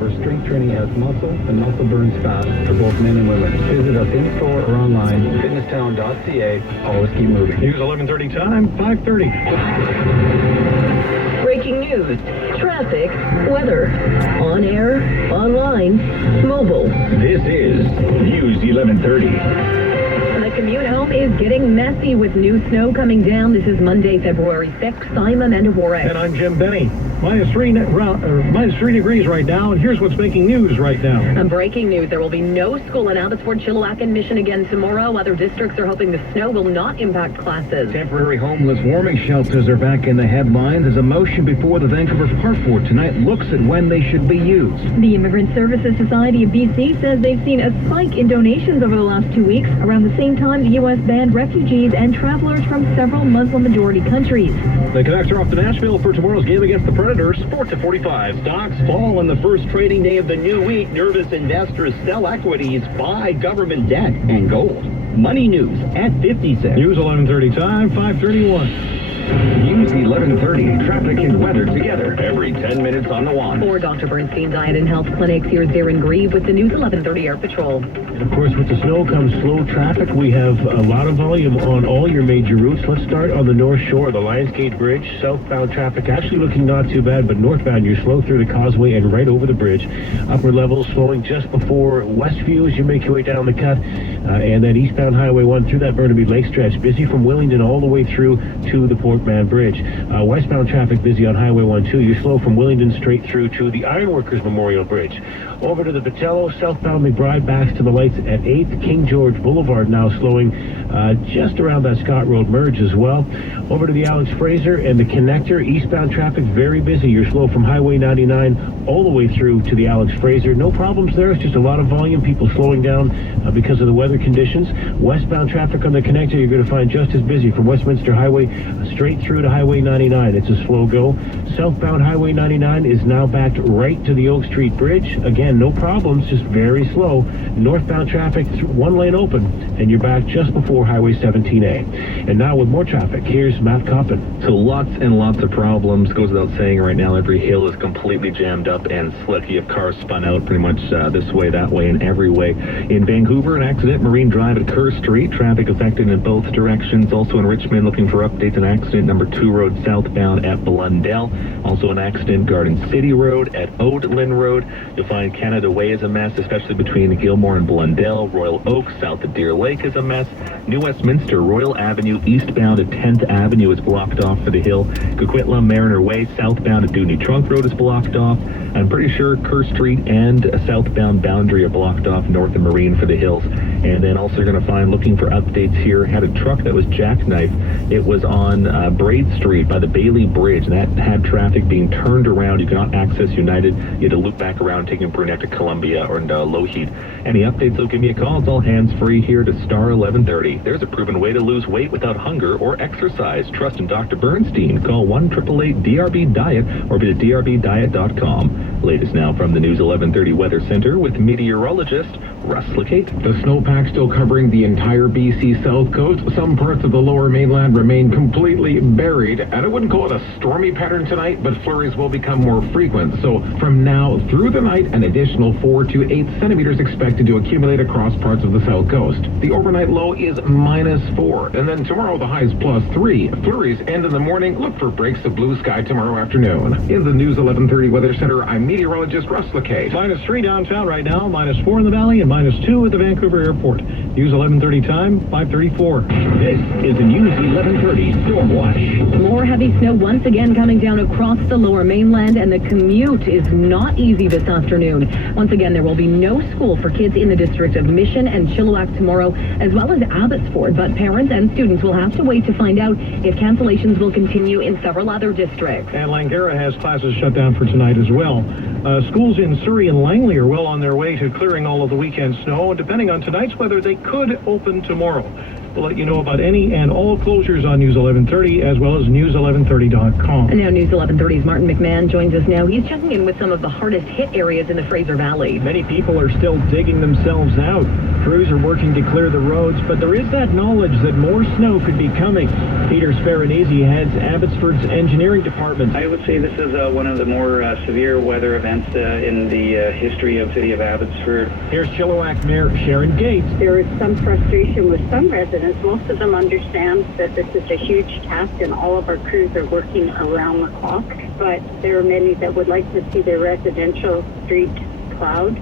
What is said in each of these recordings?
remember, strength training has muscle, and muscle burns fast for both men and women. Visit us in-store or online, fitnesstown.ca. Always keep moving. News 11:30 time, 5:30. Breaking news, traffic, weather, on air, online, mobile. This is News 11:30. The commute home is getting messy with new snow coming down. This is Monday, February 6th. I'm Amanda Warren. And I'm Jim Benny. Minus 3 degrees right now, and here's what's making news right now. Breaking news, there will be no school in Abbotsford, Chilliwack, and Mission again tomorrow. Other districts are hoping the snow will not impact classes. Temporary homeless warming shelters are back in the headlines as a motion before the Vancouver Park Board tonight looks at when they should be used. The Immigrant Services Society of BC says they've seen a spike in donations over the last 2 weeks. Around the same time, the U.S. banned refugees and travelers from several Muslim-majority countries. The Canucks are off to Nashville for tomorrow's game against the Predators. 4-45. Stocks fall on the first trading day of the new week. Nervous investors sell equities, buy government debt and gold. Money news at 56. News 11:30 time, 5:31. News 11:30. Traffic and weather together every 10 minutes on the one. For Dr. Bernstein Diet and Health Clinics, here's Darren Grieve with the News 11:30 Air Patrol. And of course, with the snow comes slow traffic. We have a lot of volume on all your major routes. Let's start on the North Shore, the Lionsgate Bridge. Southbound traffic actually looking not too bad, but northbound you're slow through the causeway and right over the bridge. Upper levels slowing just before Westview as you make your way down the cut. And then eastbound Highway 1 through that Burnaby Lake stretch. Busy from Willingdon all the way through to the Port Mann Bridge. Westbound traffic busy on Highway 1 too. You're slow from Willingdon straight through to the Ironworkers Memorial Bridge. Over to the Vitello, southbound McBride backs to the lights at 8th. King George Boulevard now slowing just around that Scott Road merge as well. Over to the Alex Fraser and the connector. Eastbound traffic very busy. You're slow from Highway 99 all the way through to the Alex Fraser. No problems there. It's just a lot of volume. People slowing down because of the weather conditions. Westbound traffic on the connector you're going to find just as busy from Westminster Highway straight through to Highway 99. It's a slow go. Southbound Highway 99 is now backed right to the Oak Street Bridge. Again, no problems, just very slow. Northbound traffic, one lane open, and you're back just before Highway 17A. And now with more traffic, here's Matt Coppin. So lots and lots of problems. Goes without saying right now, every hill is completely jammed up and slick. You have cars spun out pretty much this way, that way, and every way. In Vancouver, an accident, Marine Drive at Kerr Street. Traffic affected in both directions. Also in Richmond, looking for updates, an accident, number 2 Road southbound at Blundell. Also an accident, Garden City Road at Oatland Road. You'll find Canada Way is a mess, especially between Gilmore and Blundell. Royal Oak south of Deer Lake is a mess. New Westminster, Royal Avenue eastbound at 10th Avenue is blocked off for the hill. Coquitlam, Mariner Way southbound at Dewdney Trunk Road is blocked off. I'm pretty sure Kerr Street and southbound Boundary are blocked off north of Marine for the hills. And then also you're going to find, looking for updates here, had a truck that was jackknifed. It was on Braid Street by the Bailey Bridge, and that had traffic being turned around. You cannot access United. You had to loop back around, taking Bruneck to Columbia or Lougheed. Any updates, so give me a call. It's all hands-free here to Star 1130. There's a proven way to lose weight without hunger or exercise. Trust in Dr. Bernstein. Call 1-888-DRB-DIET or visit drbdiet.com. Latest now from the News 1130 Weather Center with meteorologist Russ Lacate. The snowpack still covering the entire BC south coast. Some parts of the lower mainland remain completely buried, and I wouldn't call it a stormy pattern tonight, but flurries will become more frequent. So from now through the night, an additional 4 to 8 centimeters expected to accumulate across parts of the south coast. The overnight low is -4, and then tomorrow the high is +3. Flurries end in the morning. Look for breaks of blue sky tomorrow afternoon. In the News 1130 Weather Center, I'm meteorologist Russ Lacate. -3 downtown right now, -4 in the valley, and -2 at the Vancouver airport. News 11:30 time, 5:34. This is the News 11:30 Storm Watch. More heavy snow once again coming down across the lower mainland, and the commute is not easy this afternoon. Once again, there will be no school for kids in the district of Mission and Chilliwack tomorrow, as well as Abbotsford, but parents and students will have to wait to find out if cancellations will continue in several other districts. And Langara has classes shut down for tonight as well. Schools in Surrey and Langley are well on their way to clearing all of the weekend snow, and depending on tonight's weather, they could open tomorrow. We'll let you know about any and all closures on News 1130 as well as news1130.com. And now News 1130's Martin McMahon joins us now. He's checking in with some of the hardest hit areas in the Fraser Valley. Many people are still digging themselves out. Crews are working to clear the roads, but there is that knowledge that more snow could be coming. Peter Sparanese heads Abbotsford's engineering department. I would say this is one of the more severe weather events in the history of City of Abbotsford. Here's Chilliwack Mayor Sharon Gates. There is some frustration with some residents. Most of them understand that this is a huge task and all of our crews are working around the clock. But there are many that would like to see their residential street plowed,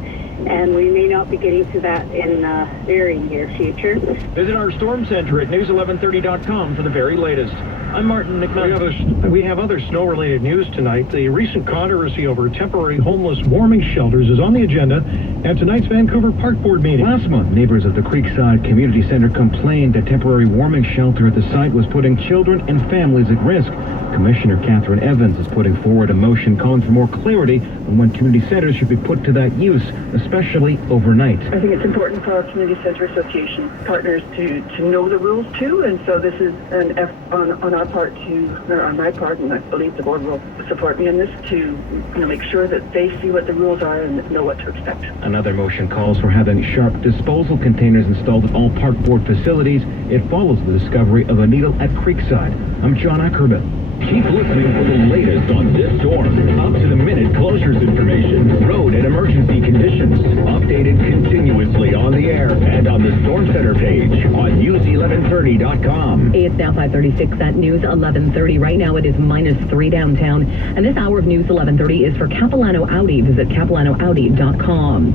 and we may not be getting to that in the very near future. Visit our storm center at news1130.com for the very latest. I'm Martin McMahon. We have other snow-related news tonight. The recent controversy over temporary homeless warming shelters is on the agenda at tonight's Vancouver Park Board meeting. Last month, neighbors of the Creekside Community Center complained a temporary warming shelter at the site was putting children and families at risk. Commissioner Catherine Evans is putting forward a motion calling for more clarity on when community centers should be put to that use, especially overnight. I think it's important for our Community Center Association partners to know the rules too, and so this is an effort on our part on my part, and I believe the board will support me in this, to make sure that they see what the rules are and know what to expect. Another motion calls for having sharp disposal containers installed at all Park Board facilities. It follows the discovery of a needle at Creekside. I'm John Ackerman. Keep listening for the latest on this storm. Up-to-the-minute closures information, road and emergency conditions, updated continuously on the air and on the Storm Center page on news1130.com. It's now 5:36 at News 1130. Right now it is -3 downtown. And this hour of News 1130 is for Capilano Audi. Visit capilanoaudi.com.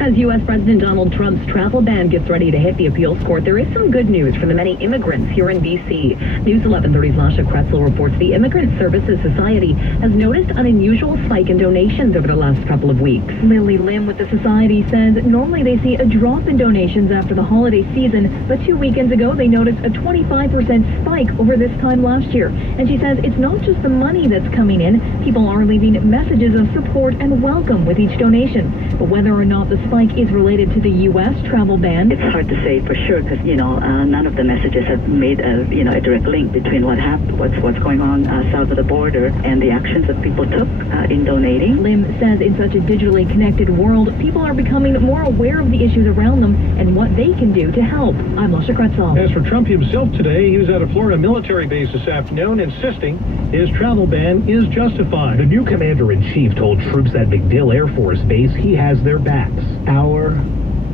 As U.S. President Donald Trump's travel ban gets ready to hit the appeals court, there is some good news for the many immigrants here in B.C. News 1130's Lasha Kretzel reports the Immigrant Services Society has noticed an unusual spike in donations over the last couple of weeks. Lily Lim with the Society says normally they see a drop in donations after the holiday season, but 2 weekends ago they noticed a 25% spike over this time last year. And she says it's not just the money that's coming in, people are leaving messages of support and welcome with each donation. But whether or not the spike is related to the U.S. travel ban, it's hard to say for sure, because none of the messages have made a direct link between what's going on south of the border and the actions that people took in donating. Lim says in such a digitally connected world, people are becoming more aware of the issues around them and what they can do to help. I'm Lasha Kretzel. As for Trump himself today, he was at a Florida military base this afternoon insisting his travel ban is justified. The new commander-in-chief told troops at MacDill Air Force Base he has their backs. Our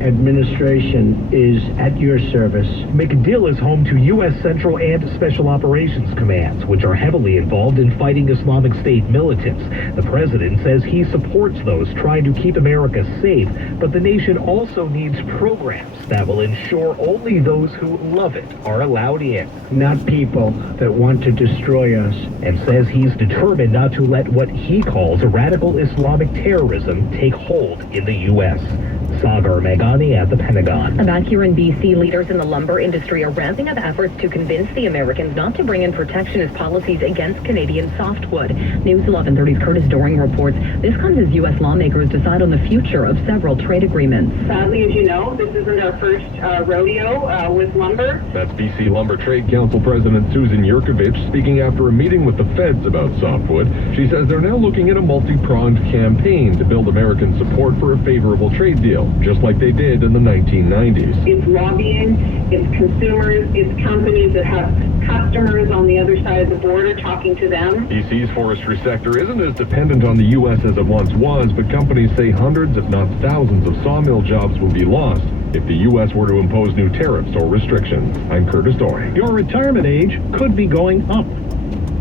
administration is at your service. MacDill is home to U.S. Central and Special Operations Commands, which are heavily involved in fighting Islamic State militants. The president says he supports those trying to keep America safe, but the nation also needs programs that will ensure only those who love it are allowed in. Not people that want to destroy us. And says he's determined not to let what he calls radical Islamic terrorism take hold in the U.S. Sagar Meghani at the Pentagon. Back here in B.C., leaders in the lumber industry are ramping up efforts to convince the Americans not to bring in protectionist policies against Canadian softwood. News 1130's Curtis Doring reports this comes as U.S. lawmakers decide on the future of several trade agreements. Sadly, as you know, this isn't our first rodeo with lumber. That's B.C. Lumber Trade Council President Susan Yurkovich speaking after a meeting with the feds about softwood. She says they're now looking at a multi-pronged campaign to build American support for a favorable trade deal, just like they did in the 1990s. It's lobbying, it's consumers, it's companies that have customers on the other side of the border talking to them. BC's forestry sector isn't as dependent on the U.S. as it once was, but companies say hundreds, if not thousands, of sawmill jobs will be lost if the U.S. were to impose new tariffs or restrictions. I'm Curtis Doring. Your retirement age could be going up.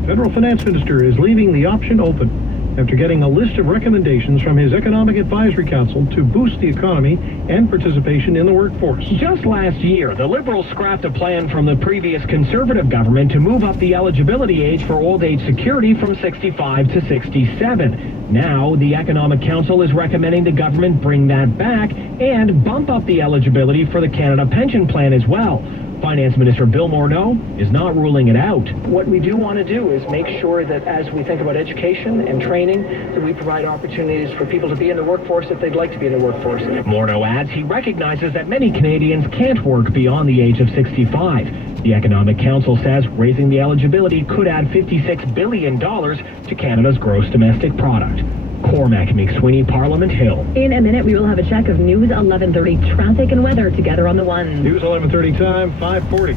Federal Finance Minister is leaving the option open after getting a list of recommendations from his Economic Advisory Council to boost the economy and participation in the workforce. Just last year, the Liberals scrapped a plan from the previous Conservative government to move up the eligibility age for old age security from 65 to 67. Now, the Economic Council is recommending the government bring that back and bump up the eligibility for the Canada Pension Plan as well. Finance Minister Bill Morneau is not ruling it out. What we do want to do is make sure that as we think about education and training, that we provide opportunities for people to be in the workforce if they'd like to be in the workforce. Morneau adds he recognizes that many Canadians can't work beyond the age of 65. The Economic Council says raising the eligibility could add $56 billion to Canada's gross domestic product. Cormac McSweeney, Parliament Hill. In a minute, we will have a check of News 1130 traffic and weather together on the one. News 1130 time, 5:40.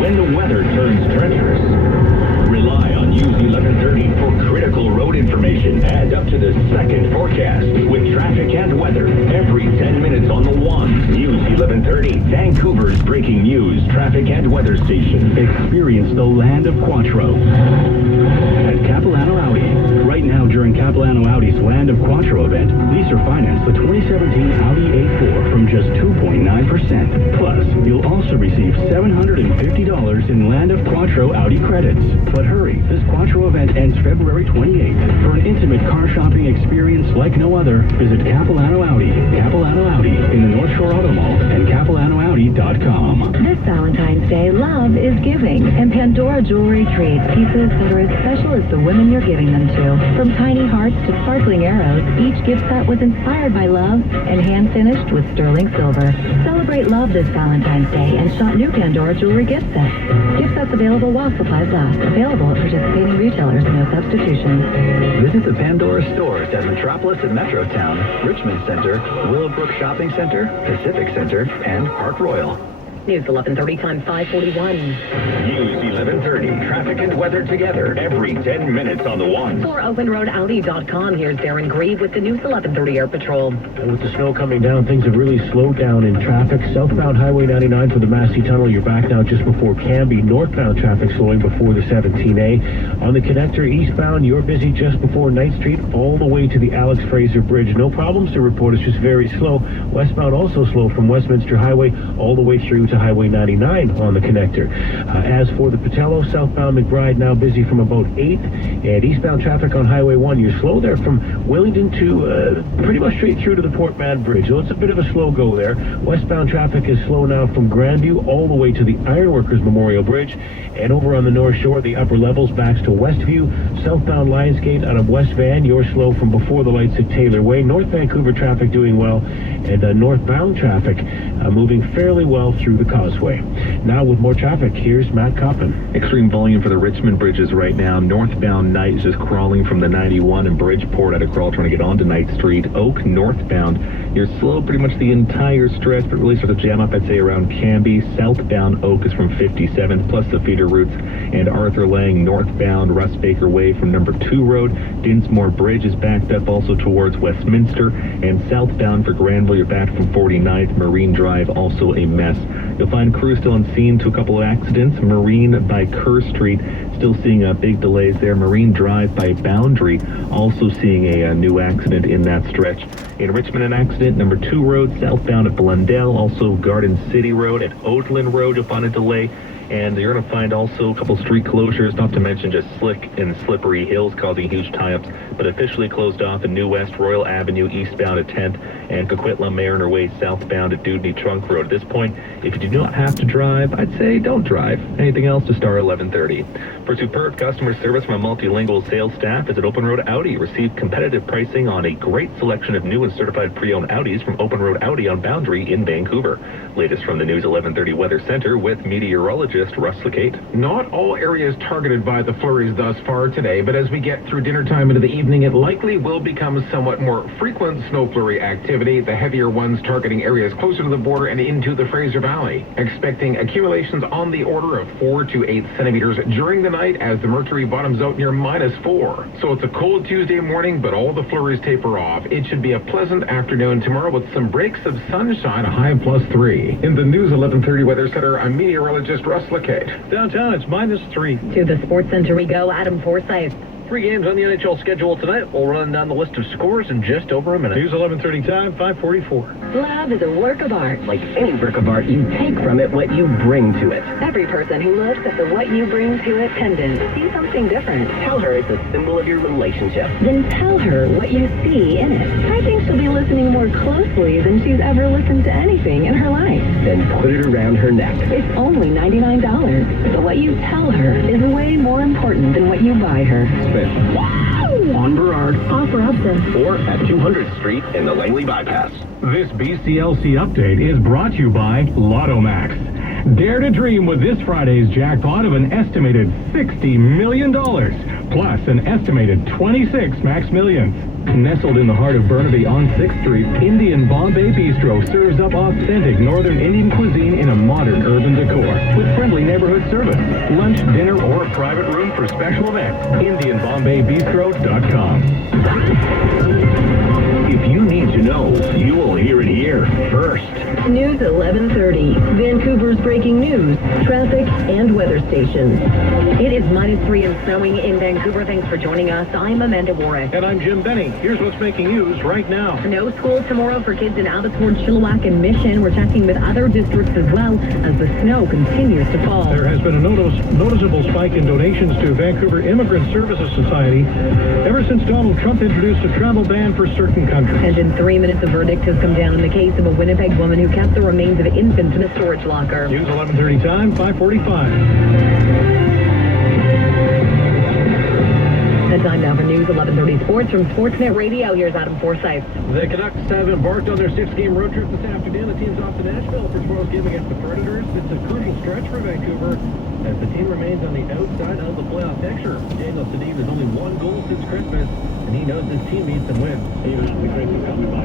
When the weather turns treacherous, rely on News 1130 for critical road information and up to the second forecast with traffic and weather every 10 minutes on the one. News 1130, Vancouver's breaking news, traffic and weather station. Experience the land of Quattro at Capilano Audi. Right now, during Capilano Audi's Land of Quattro event, lease or finance the 2017 Audi A4 from just 2.9%. Plus, you'll also receive $750 in Land of Quattro Audi credits. But hurry, this Quattro event ends February 28th. For an intimate car shopping experience like no other, visit Capilano Audi. Capilano Audi in the North Shore Auto Mall and CapilanoAudi.com. This Valentine's Day, love is giving, and Pandora Jewelry creates pieces that are as special as the women you're giving them to. From tiny hearts to sparkling arrows, each gift set was inspired by love and hand-finished with sterling silver. Celebrate love this Valentine's Day and shop new Pandora Jewelry gift sets. Gift sets available while supplies last. Available at participating retailers, no substitutions. Visit the Pandora stores at Metropolis at Metrotown, Richmond Center, Willowbrook Shopping Center, Pacific Center, and Park Royal. News 1130 time 541. News 1130, traffic and weather together every 10 minutes on the one. For OpenRoadAudi.com, here's Darren Grieve with the News 1130 Air Patrol. And with the snow coming down, things have really slowed down in traffic. Southbound Highway 99 for the Massey Tunnel, you're back now just before Cambie. Northbound traffic slowing before the 17A. On the connector eastbound, you're busy just before Knight Street all the way to the Alex Fraser Bridge. No problems to report, it's just very slow. Westbound also slow from Westminster Highway all the way through to Highway 99 on the connector. As for the Patello, southbound McBride now busy from about 8th, and eastbound traffic on Highway 1, you're slow there from Wellington to pretty much straight through to the Port Mann Bridge. So it's a bit of a slow go there. Westbound traffic is slow now from Grandview all the way to the Ironworkers Memorial Bridge, and over on the North Shore, the upper levels backs to Westview. Southbound Lionsgate out of West Van, you're slow from before the lights at Taylor Way. North Vancouver traffic doing well, and northbound traffic moving fairly well through the Causeway. Now with more traffic, here's Matt Coppin. Extreme volume for the Richmond bridges right now. Northbound Knight is just crawling from the 91 and Bridgeport at a crawl trying to get onto Knight Street. Oak northbound, you're slow pretty much the entire stretch, but really starts to jam up, I'd say, around Cambie. Southbound Oak is from 57, plus the feeder routes, and Arthur Lang northbound Russ Baker Way from number 2 Road. Dinsmore Bridge is backed up also towards Westminster, and southbound for Granville, you're back from 49th. Marine Drive also a mess. You'll find crews still on scene to a couple of accidents. Marine by Kerr Street, still seeing big delays there. Marine Drive by Boundary, also seeing a new accident in that stretch. In Richmond, an accident, number 2 Road, southbound at Blundell, also Garden City Road. At Oatland Road, you'll find a delay. And you're going to find also a couple street closures, not to mention just slick and slippery hills causing huge tie-ups, but officially closed off in New West, Royal Avenue, eastbound at 10th, and Coquitlam Mariner Way, southbound at Dewdney Trunk Road. At this point, if you do not have to drive, I'd say don't drive. Anything else to star 1130. For superb customer service from a multilingual sales staff, visit Open Road Audi. Receive competitive pricing on a great selection of new and certified pre-owned Audis from Open Road Audi on Boundary in Vancouver. Latest from the News 1130 Weather Center with meteorologist Russ Lacate. Not all areas targeted by the flurries thus far today, but as we get through dinner time into the evening, it likely will become somewhat more frequent snow flurry activity, the heavier ones targeting areas closer to the border and into the Fraser Valley. Expecting accumulations on the order of 4 to 8 centimeters during the night as the mercury bottoms out near -4. So it's a cold Tuesday morning, but all the flurries taper off. It should be a pleasant afternoon tomorrow with some breaks of sunshine, a high of +3. In the News 1130 Weather Center, I'm meteorologist Russ Lacate. Downtown, it's -3. To the Sports Center we go. Adam Forsyth. 3 games on the NHL schedule tonight. We'll run down the list of scores in just over a minute. News 11:30 time, 5:44. Love is a work of art. Like any work of art, you take from it what you bring to it. Every person who looks at the What You Bring to It pendant sees something different. Tell her it's a symbol of your relationship. Then tell her what you see in it. I think she'll be listening more closely than she's ever listened to anything in her life. Then put it around her neck. It's only $99. But what you tell her is way more important than what you buy her. Spend on Burrard, off Robson, or at 200th Street in the Langley Bypass. This BCLC update is brought to you by Lotto Max. Dare to dream with this Friday's jackpot of an estimated $60 million, plus an estimated 26 Max Millions. Nestled in the heart of Burnaby on 6th Street, Indian Bombay Bistro serves up authentic Northern Indian cuisine in a modern urban decor with friendly neighborhood service, lunch, dinner, or a private room for special events. IndianBombayBistro.com. If you need to know, you will hear it here first. News 11:30. Vancouver's breaking news, traffic, and weather station. It is -3 and snowing in Vancouver. Thanks for joining us. I'm Amanda Warwick. And I'm Jim Benny. Here's what's making news right now. No school tomorrow for kids in Abbotsford, Chilliwack, and Mission. We're checking with other districts as well as the snow continues to fall. There has been a noticeable spike in donations to Vancouver Immigrant Services Society ever since Donald Trump introduced a travel ban for certain countries. And in 3 minutes, a verdict has come down in the case of a Winnipeg woman who kept the remains of infants in a storage locker. News 11:30 time, 5:45. The time now for News 11:30 Sports from Sportsnet Radio. Here's Adam Forsyth. The Canucks have embarked on their 6-game road trip this afternoon. The team's off to Nashville for tomorrow's game against the Predators. It's a crucial stretch for Vancouver as the team remains on the outside of the playoff picture. Daniel Sedin has only 1 goal since Christmas, and he knows his team needs some wins. Even after Christmas coming by.